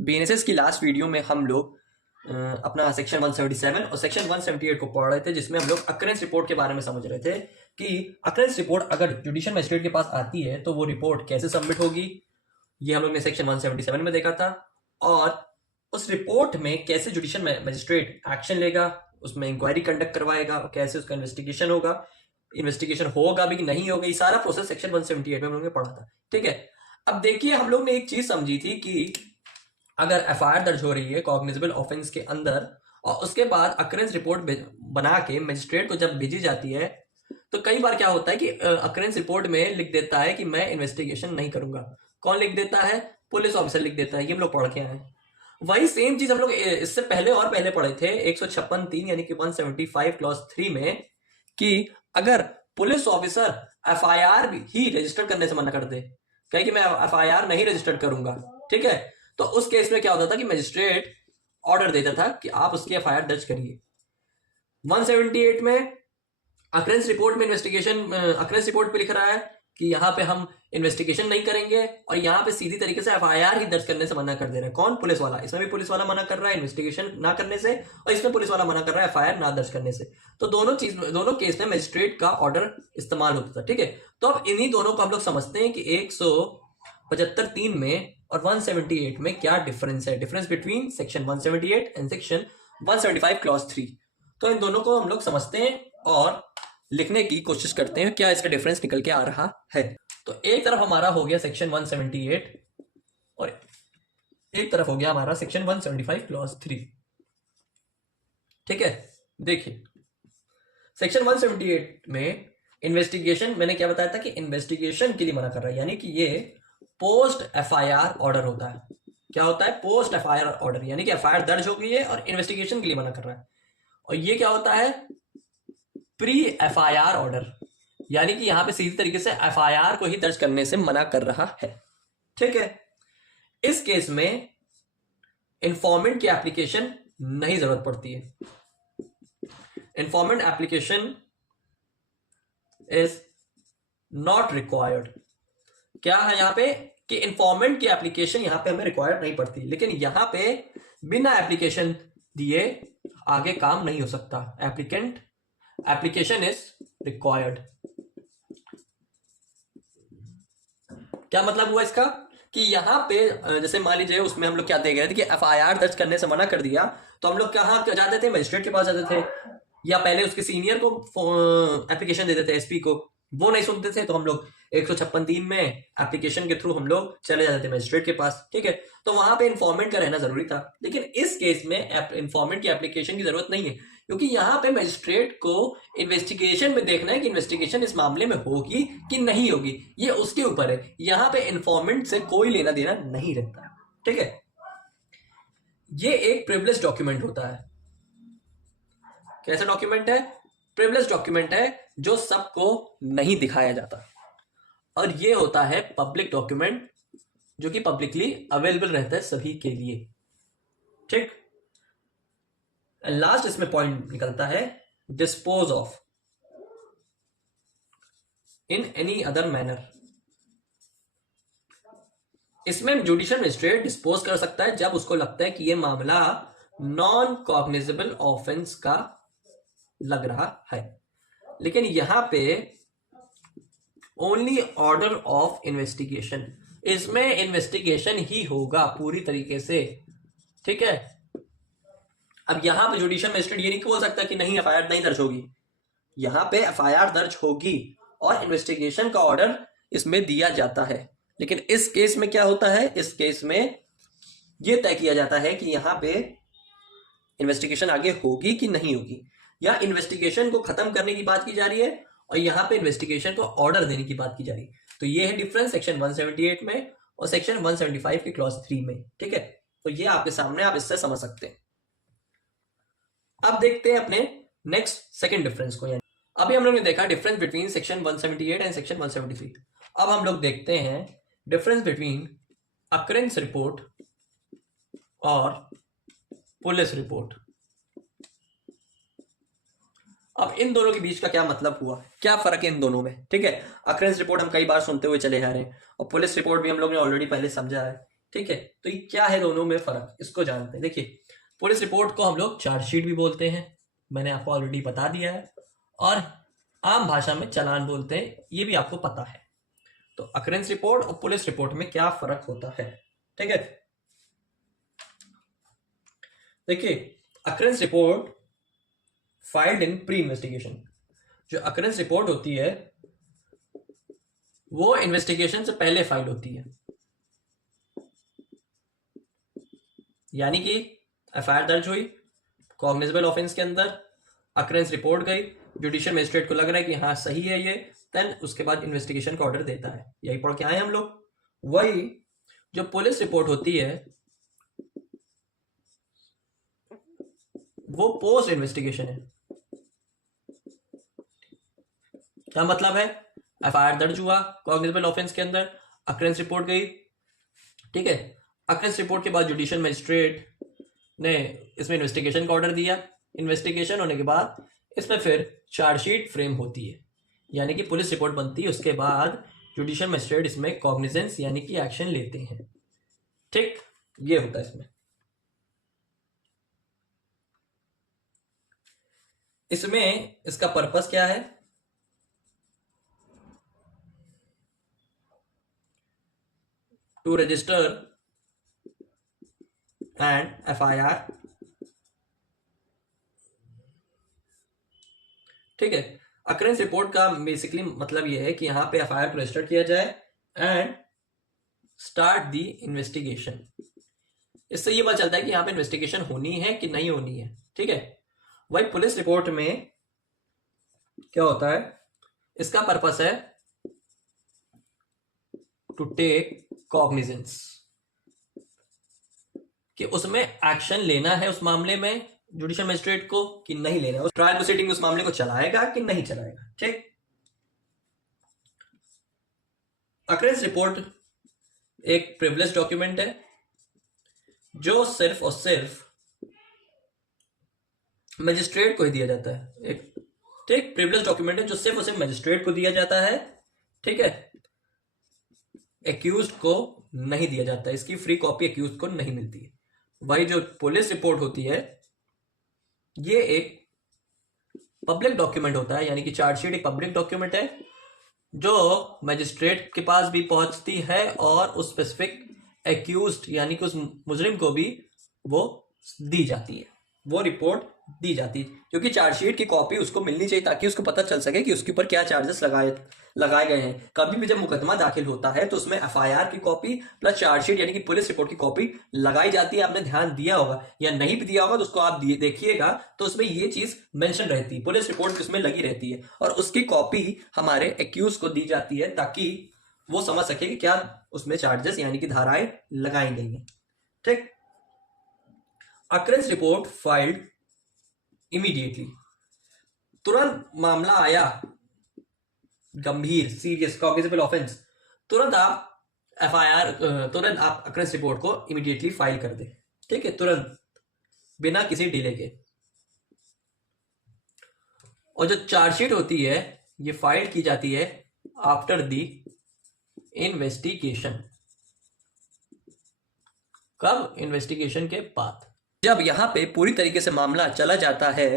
BNSS की last video में हम लोग अपना सेक्शन 177 और सेक्शन 178 को पढ़ रहे थे, जिसमें हम लोग अक्रेंस रिपोर्ट के बारे में समझ रहे थे कि अक्रेंस रिपोर्ट अगर जुडिशियल मजिस्ट्रेट के पास आती है तो वो रिपोर्ट कैसे सबमिट होगी। ये हम लोग ने सेक्शन 177 में देखा था। और उस रिपोर्ट में कैसे जुडिशियल मजिस्ट्रेट एक्शन लेगा, उसमें इंक्वायरी कंडक्ट करवाएगा और कैसे उसका इन्वेस्टिगेशन होगा, इन्वेस्टिगेशन होगा भी कि नहीं होगा, ये सारा प्रोसेस सेक्शन 178 में हम लोग ने पढ़ा था। ठीक है, अब देखिए हम लोग ने एक चीज समझी थी कि अगर एफआईआर दर्ज हो रही है कॉग्निजेबल ऑफेंस के अंदर और उसके बाद अक्रेंस रिपोर्ट बना के मजिस्ट्रेट को जब भेजी जाती है तो कई बार क्या होता है कि अक्रेंस रिपोर्ट में लिख देता है कि मैं इन्वेस्टिगेशन नहीं करूंगा। कौन लिख देता है? पुलिस ऑफिसर लिख देता है। ये हम लोग पढ़ के आए। वही सेम चीज हम लोग इससे पहले और पहले पढ़े थे 156(3) यानी कि 175 क्लॉज 3 में कि अगर पुलिस ऑफिसर एफआईआर ही रजिस्टर करने से मना कर दे, कहे कि मैं एफआईआर नहीं रजिस्टर करूंगा, ठीक है, तो उस केस में क्या होता था कि मजिस्ट्रेट ऑर्डर देता था कि आप उसकी एफआईआर दर्ज करिए। 178 में अक्रेंस रिपोर्ट में अक्रेंस रिपोर्ट पे लिख रहा है कि यहाँ पे हम इन्वेस्टिगेशन नहीं करेंगे और यहाँ पे सीधी तरीके से एफआईआर ही दर्ज करने से मना कर दे रहा है। कौन? पुलिस वाला। इसमें भी पुलिस वाला मना कर रहा है इन्वेस्टिगेशन ना करने से और इसमें पुलिस वाला मना कर रहा है एफआईआर ना दर्ज करने से। तो दोनों केस में मजिस्ट्रेट का ऑर्डर इस्तेमाल होता था। ठीक है, तो अब इन्हीं दोनों को हम लोग समझते हैं कि 175(3) में और 178 में क्या डिफरेंस है, difference between section 178 and section 175 clause 3। तो इन दोनों को हम लोग समझते हैं और लिखने की कोशिश करते हैं क्या इसका डिफरेंस निकल के आ रहा है। तो एक तरफ हमारा हो गया सेक्शन 178 और एक तरफ हो गया हमारा सेक्शन 175 क्लॉज 3। ठीक है, देखिए सेक्शन 178 में इन्वेस्टिगेशन, मैंने क्या बताया था कि इन्वेस्टिगेशन के लिए मना कर रहा है, यानी कि ये पोस्ट एफआईआर ऑर्डर होता है। क्या होता है? पोस्ट एफआईआर ऑर्डर, यानी कि एफआईआर दर्ज हो गई है और इन्वेस्टिगेशन के लिए मना कर रहा है। और ये क्या होता है? प्री एफआईआर ऑर्डर, यानी कि यहां पे सीधी तरीके से एफआईआर को ही दर्ज करने से मना कर रहा है। ठीक है, इस केस में इंफॉर्मेंट की एप्लीकेशन नहीं जरूरत पड़ती है। इंफॉर्मेंट एप्लीकेशन इज नॉट रिक्वायर्ड। क्या है यहां पे कि इंफॉर्मेंट की एप्लीकेशन यहां पे हमें रिक्वायर्ड नहीं पड़ती, लेकिन यहां पे बिना एप्लीकेशन दिए आगे काम नहीं हो सकता। Application is required. क्या मतलब हुआ इसका कि यहां पे जैसे मान लीजिए उसमें हम लोग क्या देख रहे थे कि एफआईआर दर्ज करने से मना कर दिया, तो हम लोग कहां जाते थे? मजिस्ट्रेट के पास जाते थे या पहले उसके सीनियर को एप्लीकेशन देते थे, एसपी को। वो नहीं सुनते थे तो हम लोग 156(3) में एप्लीकेशन के थ्रू हम लोग चले जाते थे मजिस्ट्रेट के पास। ठीक है, तो वहां पे इंफॉर्मेंट का रहना जरूरी था, लेकिन इस केस में इंफॉर्मेंट की एप्लीकेशन की जरूरत नहीं है, क्योंकि यहाँ पे मजिस्ट्रेट को इन्वेस्टिगेशन में देखना है कि इन्वेस्टिगेशन इस मामले में होगी कि नहीं होगी, ये उसके ऊपर है। यहाँ पे इंफॉर्मेंट से कोई लेना देना नहीं रहता है। ठीक है, ये एक प्रिविलेज डॉक्यूमेंट होता है। कैसा डॉक्यूमेंट है? प्रिविलेज डॉक्यूमेंट है जो सबको नहीं दिखाया जाता, और ये होता है पब्लिक डॉक्यूमेंट जो कि पब्लिकली अवेलेबल रहता है सभी के लिए। ठीक, लास्ट इसमें पॉइंट निकलता है dispose of in any other manner. इसमें जुडिशियल मजिस्ट्रेट डिस्पोज कर सकता है जब उसको लगता है कि यह मामला नॉन कॉग्निजेबल ऑफेंस का लग रहा है, लेकिन यहां पे ओनली ऑर्डर ऑफ इन्वेस्टिगेशन, इसमें इन्वेस्टिगेशन ही होगा पूरी तरीके से। ठीक है, अब यहां पे जुडिशियल मजिस्ट्रेट ये नहीं बोल सकता कि नहीं एफआईआर नहीं दर्ज होगी। यहां पे एफआईआर दर्ज होगी और इन्वेस्टिगेशन का ऑर्डर इसमें दिया जाता है, लेकिन इस केस में क्या होता है? इस केस में यह तय किया जाता है कि यहां पे इन्वेस्टिगेशन आगे होगी कि नहीं होगी, या इन्वेस्टिगेशन को खत्म करने की बात की जा रही है और यहां पे इन्वेस्टिगेशन को ऑर्डर देने की बात की जा रही है। तो ये है डिफरेंस सेक्शन 178 में और सेक्शन 175 के क्लॉज 3 में। ठीक है, तो ये आपके सामने, आप इससे समझ सकते हैं। अब देखते हैं अपने नेक्स्ट सेकंड डिफरेंस को। यानी अभी हम लोग ने देखा difference between section 178 and section 173। अब हम लोग देखते हैं डिफरेंस बिटवीन अक्रेंस रिपोर्ट और पुलिस रिपोर्ट। अब इन दोनों के बीच का क्या मतलब हुआ, क्या फर्क है इन दोनों में? ठीक है, अक्रेंस रिपोर्ट हम कई बार सुनते हुए चले आ रहे हैं और पुलिस रिपोर्ट भी हम लोग ने ऑलरेडी पहले समझा है ठीक है, तो ये क्या है दोनों में फर्क, इसको जानते हैं। देखिए, पुलिस रिपोर्ट को हम लोग चार्जशीट भी बोलते हैं, मैंने आपको ऑलरेडी बता दिया है, और आम भाषा में चालान बोलते हैं, ये भी आपको पता है। तो अकरेंस रिपोर्ट और पुलिस रिपोर्ट में क्या फर्क होता है, ठीक है। देखिए, occurrence report filed in pre investigation. जो अकरेंस रिपोर्ट होती है वो इन्वेस्टिगेशन से पहले फाइल होती है, यानी कि एफआईआर दर्ज हुई कॉग्निजेबल ऑफेंस के अंदर, अकरेंस रिपोर्ट गई, जुडिशियल मजिस्ट्रेट को लग रहा है कि हाँ सही है ये, देन उसके बाद इन्वेस्टिगेशन का ऑर्डर देता है। यही पढ़ के आए हम लोग। वही जो पुलिस रिपोर्ट होती है वो पोस्ट इन्वेस्टिगेशन है। क्या मतलब है, एफआईआर दर्ज हुआ कॉग्निजेबल ऑफेंस के अंदर, अकरेंस रिपोर्ट गई, ठीक है, अकरेंस रिपोर्ट के बाद जुडिशियल मजिस्ट्रेट ने इसमें इन्वेस्टिगेशन का ऑर्डर दिया, इन्वेस्टिगेशन होने के बाद इसमें फिर चार्जशीट फ्रेम होती है, यानी कि पुलिस रिपोर्ट बनती है, उसके बाद जुडिशियल मजिस्ट्रेट इसमें कॉग्निजेंस यानी कि एक्शन लेते हैं। ठीक, ये होता है इसमें। इसमें इसका पर्पस क्या है, टू रजिस्टर एंड एफआईआर, ठीक है। अकरेंस रिपोर्ट का बेसिकली मतलब यह है कि यहां पे एफआईआर को रजिस्टर किया जाए एंड स्टार्ट दी इन्वेस्टिगेशन। इससे ये पता चलता है कि यहां पे इन्वेस्टिगेशन होनी है कि नहीं होनी है, ठीक है। वही पुलिस रिपोर्ट में क्या होता है, इसका पर्पस है टू टेक कॉग्निजेंस, कि उसमें एक्शन लेना है उस मामले में जुडिशियल मजिस्ट्रेट को कि नहीं लेना है, उस ट्रायल प्रोसीडिंग उस मामले को चलाएगा कि नहीं चलाएगा, ठीक। अकरेंस रिपोर्ट एक प्रिविलेज डॉक्यूमेंट है जो सिर्फ और सिर्फ मजिस्ट्रेट को ही दिया जाता है, एक ठीक प्रिविलेज डॉक्यूमेंट है जो सिर्फ और सिर्फ मजिस्ट्रेट को दिया जाता है, ठीक है। एक्यूज्ड को नहीं दिया जाता, इसकी फ्री कॉपी एक्यूज्ड को नहीं मिलती है। वही जो पुलिस रिपोर्ट होती है ये एक पब्लिक डॉक्यूमेंट होता है, यानी कि चार्जशीट एक पब्लिक डॉक्यूमेंट है जो मजिस्ट्रेट के पास भी पहुंचती है और उस स्पेसिफिक एक्यूज्ड यानी कि उस मुजरिम को भी वो दी जाती है, वो रिपोर्ट दी जाती है, क्योंकि चार्जशीट की कॉपी उसको मिलनी चाहिए ताकि उसको पता चल सके कि उसके ऊपर क्या चार्जेस लगाए गए हैं। कभी भी जब मुकदमा दाखिल होता है तो उसमें एफआईआर की कॉपी प्लस चार्जशीट यानी कि पुलिस रिपोर्ट की कॉपी लगाई जाती है। आपने ध्यान दिया होगा या नहीं भी दिया होगा तो उसको आप देखिएगा तो उसमें ये चीज मेंशन रहती है, पुलिस रिपोर्ट उसमें लगी रहती है और उसकी कॉपी हमारे एक्यूज को दी जाती है ताकि वो समझ सके कि क्या उसमें चार्जेस यानी कि धाराएं लगाई गई हैं, ठीक। अकरेंस रिपोर्ट फाइल्ड इमीडिएटली, तुरंत मामला आया, गंभीर सीरियस कॉग्निजेबल ऑफेंस, तुरंत आप एफआईआर तुरंत आप अकरेंस रिपोर्ट को इमीडिएटली फाइल कर दे, ठीक है, तुरंत बिना किसी डिले के। और जो चार्जशीट होती है ये फाइल की जाती है आफ्टर दी इन्वेस्टिगेशन। कब? इन्वेस्टिगेशन के बाद। जब यहां पे पूरी तरीके से मामला चला जाता है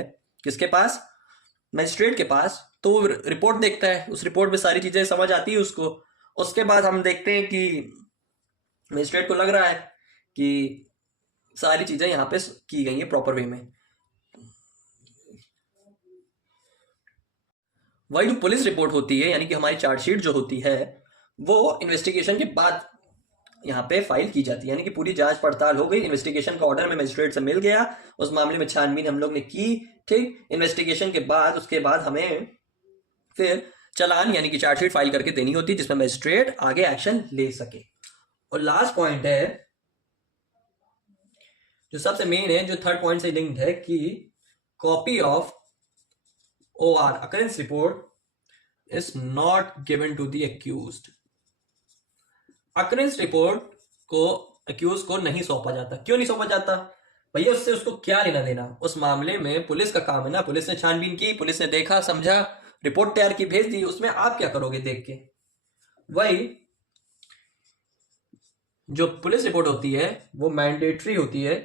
किसके पास? मजिस्ट्रेट के पास, तो वो रिपोर्ट देखता है, उस रिपोर्ट में सारी चीजें समझ आती है उसको। उसके बाद हम देखते हैं कि मजिस्ट्रेट को लग रहा है कि सारी चीजें यहां पे की गई है प्रॉपर वे में। वही जो पुलिस रिपोर्ट होती है यानी कि हमारी चार्जशीट जो होती है वो इन्वेस्टिगेशन के बाद यहाँ पे फाइल की जाती है, यानी कि पूरी जांच पड़ताल हो गई, इन्वेस्टिगेशन का ऑर्डर में मजिस्ट्रेट से मिल गया, उस मामले में छानबीन हम लोग ने की, ठीक। इन्वेस्टिगेशन के बाद उसके बाद हमें फिर चालान यानी कि चार्जशीट फाइल करके देनी होती है जिसमें मजिस्ट्रेट आगे एक्शन ले सके। और लास्ट पॉइंट है जो सबसे मेन है, जो थर्ड पॉइंट से लिंक्ड है कि copy of OR occurrence report is not given to the accused। occurrence report को accused को नहीं सौंपा जाता। क्यों नहीं सौंपा जाता? भैया उससे उसको क्या लेना देना, उस मामले में पुलिस का काम है ना, पुलिस ने छानबीन की, पुलिस ने देखा समझा, रिपोर्ट तैयार की, भेज दी, उसमें आप क्या करोगे देख के? वही जो पुलिस रिपोर्ट होती है वो मैंडेटरी होती है।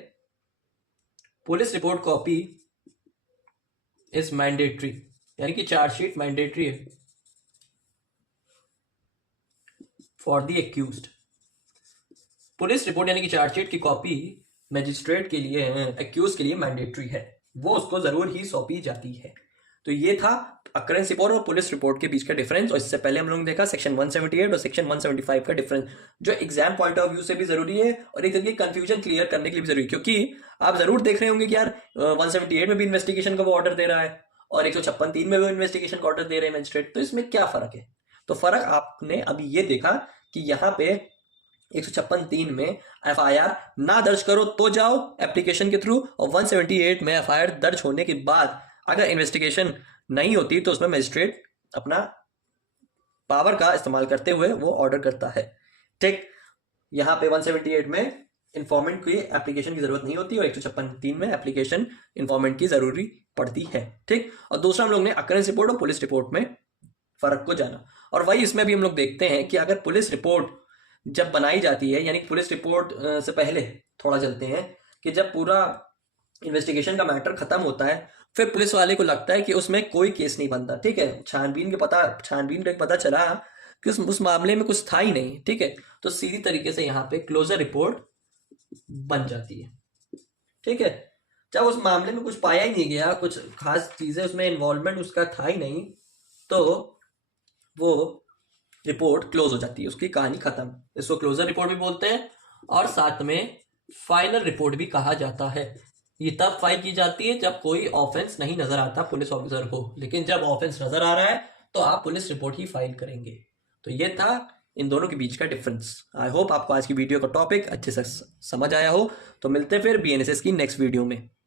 Police report copy is mandatory, यानी कि चार्जशीट मैंडेटरी है for the accused. Police report यानी कि चार्जशीट की कॉपी मैजिस्ट्रेट के लिए, एक्यूज के लिए मैंडेटरी है, वो उसको जरूर ही सौंपी जाती है। तो ये था अकरेंस रिपोर्ट और पुलिस रिपोर्ट के बीच का डिफरेंस। और इससे पहले हम लोगों ने देखा सेक्शन 178 और सेक्शन 175 का डिफरेंस, जो एग्जाम पॉइंट ऑफ व्यू से भी जरूरी है और एक तरीके कंफ्यूजन क्लियर करने के लिए भी जरूरी है। क्योंकि आप जरूर देख रहे होंगे कि यार 178 में भी इन्वेस्टिगेशन का वो ऑर्डर दे रहा है और 156(3) में भी इन्वेस्टिगेशन का ऑर्डर दे रहे हैं मैजिस्ट्रेट, तो इसमें क्या फर्क है? तो फर्क आपने अभी ये देखा कि यहाँ पे 156(3) में एफआईआर ना दर्ज करो तो जाओ एप्लीकेशन के थ्रू, और 178 में एफआईआर दर्ज होने के बाद अगर इन्वेस्टिगेशन नहीं होती तो उसमें मजिस्ट्रेट अपना पावर का इस्तेमाल करते हुए वो ऑर्डर करता है। ठीक, यहाँ पे 178 में इंफॉर्मेंट की एप्लीकेशन की जरूरत नहीं होती और 156(3) में एप्लीकेशन इंफॉर्मेंट की जरूरी पड़ती है। ठीक, और दूसरा हम लोग ने अकरेंस रिपोर्ट और पुलिस रिपोर्ट में फर्क को जाना। और वही इसमें भी हम लोग देखते हैं कि अगर पुलिस रिपोर्ट जब बनाई जाती है, यानी पुलिस रिपोर्ट से पहले थोड़ा चलते हैं कि जब पूरा इन्वेस्टिगेशन का मैटर खत्म होता है, फिर पुलिस वाले को लगता है कि उसमें कोई केस नहीं बनता। ठीक है, छानबीन का पता चला कि उस मामले में कुछ था ही नहीं। ठीक है, तो सीधी तरीके से यहाँ पे क्लोजर रिपोर्ट बन जाती है। ठीक है, जब उस मामले में कुछ पाया ही नहीं गया, कुछ खास चीजें उसमें इन्वॉल्वमेंट उसका था ही नहीं, तो वो रिपोर्ट क्लोज हो जाती है, उसकी कहानी खत्म। इसको क्लोजर रिपोर्ट भी बोलते हैं और साथ में फाइनल रिपोर्ट भी कहा जाता है। ये तब फाइल की जाती है जब कोई ऑफेंस नहीं नजर आता पुलिस ऑफिसर को, लेकिन जब ऑफेंस नजर आ रहा है तो आप पुलिस रिपोर्ट ही फाइल करेंगे। तो ये था इन दोनों के बीच का डिफरेंस। आई होप आपको आज की वीडियो का टॉपिक अच्छे से समझ आया हो। तो मिलते हैं फिर बीएनएसएस की नेक्स्ट वीडियो में।